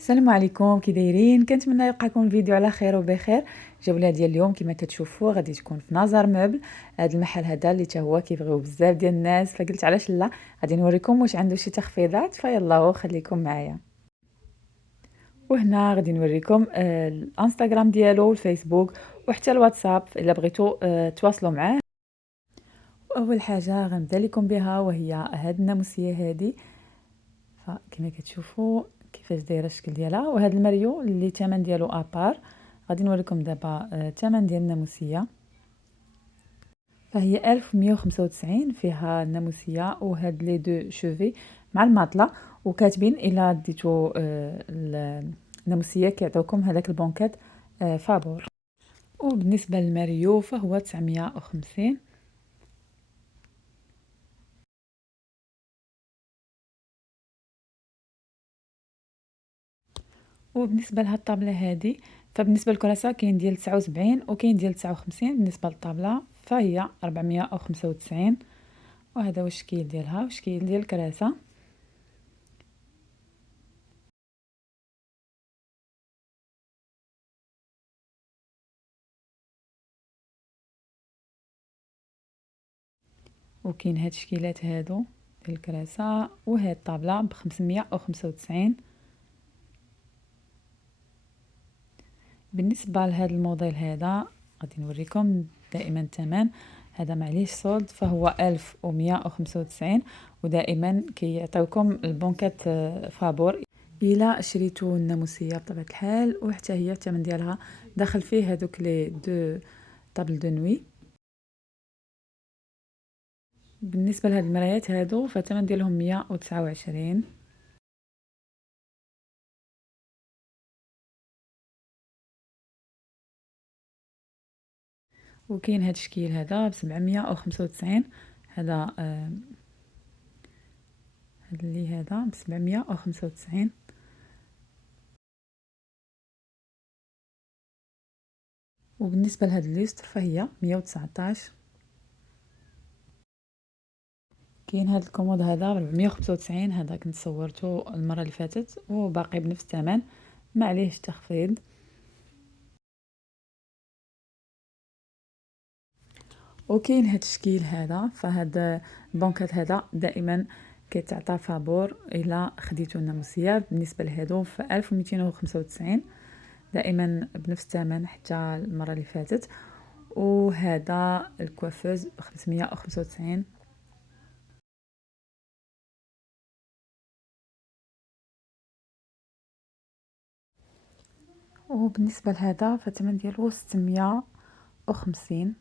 السلام عليكم، كي دايرين؟ كنتمنى يلقاكم الفيديو على خير وبخير. الجوله ديال اليوم كما كتشوفوا غادي تكون في نظر مبل. هذا المحل هذا اللي حتى هو كيبغيو بزاف ديال الناس، فقلت علاش لا، غادي نوريكم واش عنده شي تخفيضات. فيلا خليكم معايا. وهنا غادي نوريكم الانستغرام ديالو والفيسبوك وحتى الواتساب الا بغيتوا تواصلوا معاه. واول حاجه غنبدا لكم بها وهي هاد الناموسيه هذه. فكما كتشوفوا كيفاش دايره الشكل ديالها، وهذا الماريو اللي الثمن ديالو ابار. غادي نوريكم دابا الثمن ديال الناموسيه. فهي 1195 فيها الناموسيه وهاد لي دو شوفي مع الماطله، وكاتبين الا ديتو الناموسيه كيعطيوكم هذاك البونكات فابور. وبالنسبه للماريو فهو 950. وبالنسبه لهاد الطابله هذه، فبالنسبه للكراسه كاين ديال 79 وكاين ديال 59. بالنسبه للطابله فهي 495. وهذا هو الشكل ديالها والشكل ديال الكراسه. وكاين هاد الشكيلات هادو ديال الكراسه، وهاد الطابله ب 595. بالنسبه لهذا الموديل هذا غادي نوريكم دائما الثمن. هذا معليش صولد فهو 1195، ودائما كيعطيوكم البونكات فابور الا شريتو الناموسيه بطبيعه الحال. وحتى هي الثمن ديالها داخل فيه هذوك لي دو طابل دو نوي. بالنسبه لهاد المرايات هادو فالثمن ديالهم 129. وكاين هاد الشكل هذا ب 795. هذا هذا اللي هذا ب 795. وبالنسبه لهاد الليستر فهي 119. كاين هاد الكومود هذا ب 495. هذا كنت صورته المره اللي فاتت وباقي بنفس الثمن، ما عليهش تخفيض. وكاين هاد الشكل هذا، فهاد البونكات هذا دائما كيتعطى فابور الا خديتو الناموسيه. بالنسبه لهادو ف 1295 دائما بنفس الثمن حتى المره اللي فاتت. وهذا الكوافوز ب 595. وبالنسبه لهذا فالثمن ديالو 650.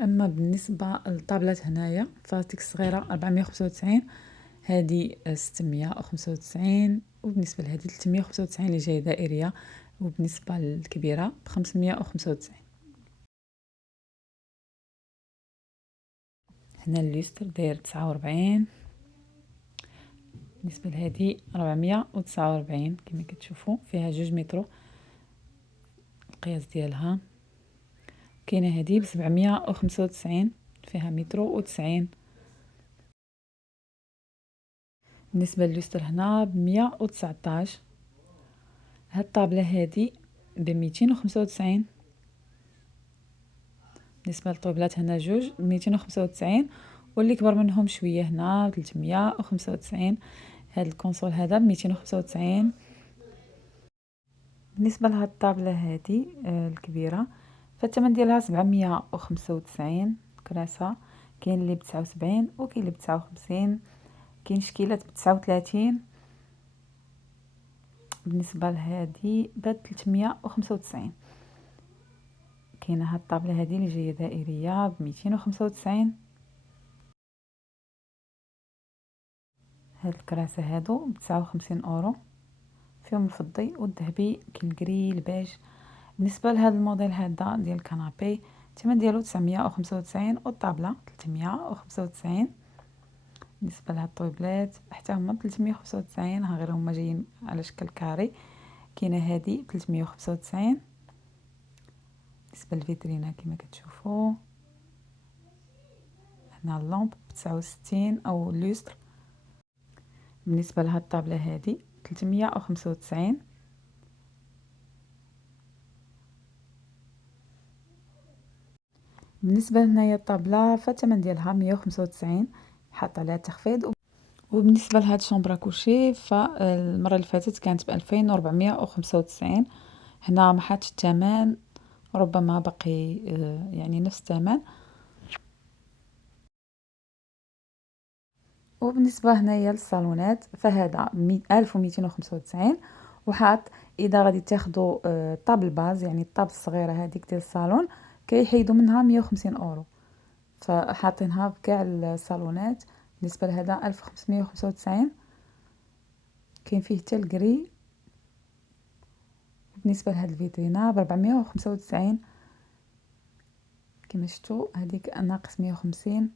اما بالنسبه للطابلات هنايا فديك الصغيره 495، هذه 695. وبالنسبه لهذه 395 اللي جايه دائريه. وبالنسبه للكبيره ب 595. هنا الليستر داير 49. بالنسبه لهذه 449 كما كتشوفوا فيها 2 متر القياس ديالها. كاينه هذه ب 795 فيها متر و90. بالنسبه لليستر هنا ب 119. هاد الطابله هذه ب 295. بالنسبه للطوبلات هنا جوج 295، واللي كبر منهم شويه هنا 395. هاد الكونسول هذا ب 295. بالنسبه لهاد الطابله هذه الكبيره فالثمن ديالها 795 كراسه. كاين اللي ب 79 وكاين اللي ب 59. كاين شكيلات ب 39. بالنسبه لهذه ب 395. كاينه هاد الطابله هذه اللي جايه دائريه ب 295. هاد الكراسه هادو ب 59 اورو، فيهم الفضي والذهبي، كاين الكري البيج. بالنسبه لهذا الموديل هذا ديال الكنابي الثمن ديالو 995 والطابله 395. بالنسبه لهاد الطويبلات حتى هما 395، ها غير هما جايين على شكل كاري. كاينه هذه 395. بالنسبة للفيترينا كما كتشوفوا هنا اللومب ب69 او لوستر. بالنسبة لهاد الطابلة هادي 395. بالنسبة لهنايا الطابلة فالثمن ديالها 195 حاط عليها تخفيض. وبالنسبة لهاد الشومبرا كوشي فالمرة اللي فاتت كانت ب2495. هنا ما حطش الثمن، ربما بقي يعني نفس الثمن. وبالنسبة هنايا للصالونات فهذا 1295 وحاط اذا غادي تاخدوا طابل باز يعني الطابل الصغيرة هذيك ديال الصالون كيحيدوا منها 150 اورو، فحاطينها بكاع الصالونات. بالنسبة لهذا 1595 كاين فيه حتى الكري. بالنسبة لهاد الفيترينا ب495 كما شفتوا هذيك ناقص 150.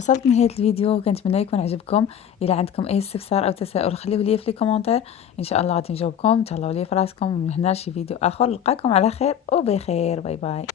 وصلت لنهاية الفيديو، كنتمنى يكون عجبكم. الا عندكم اي استفسار او تساؤل خليوه لي في لي كومونتير، ان شاء الله غادي نجاوبكم. تهلاو لي في راسكم، من هنا لشي فيديو اخر، نلقاكم على خير وبخير. باي باي.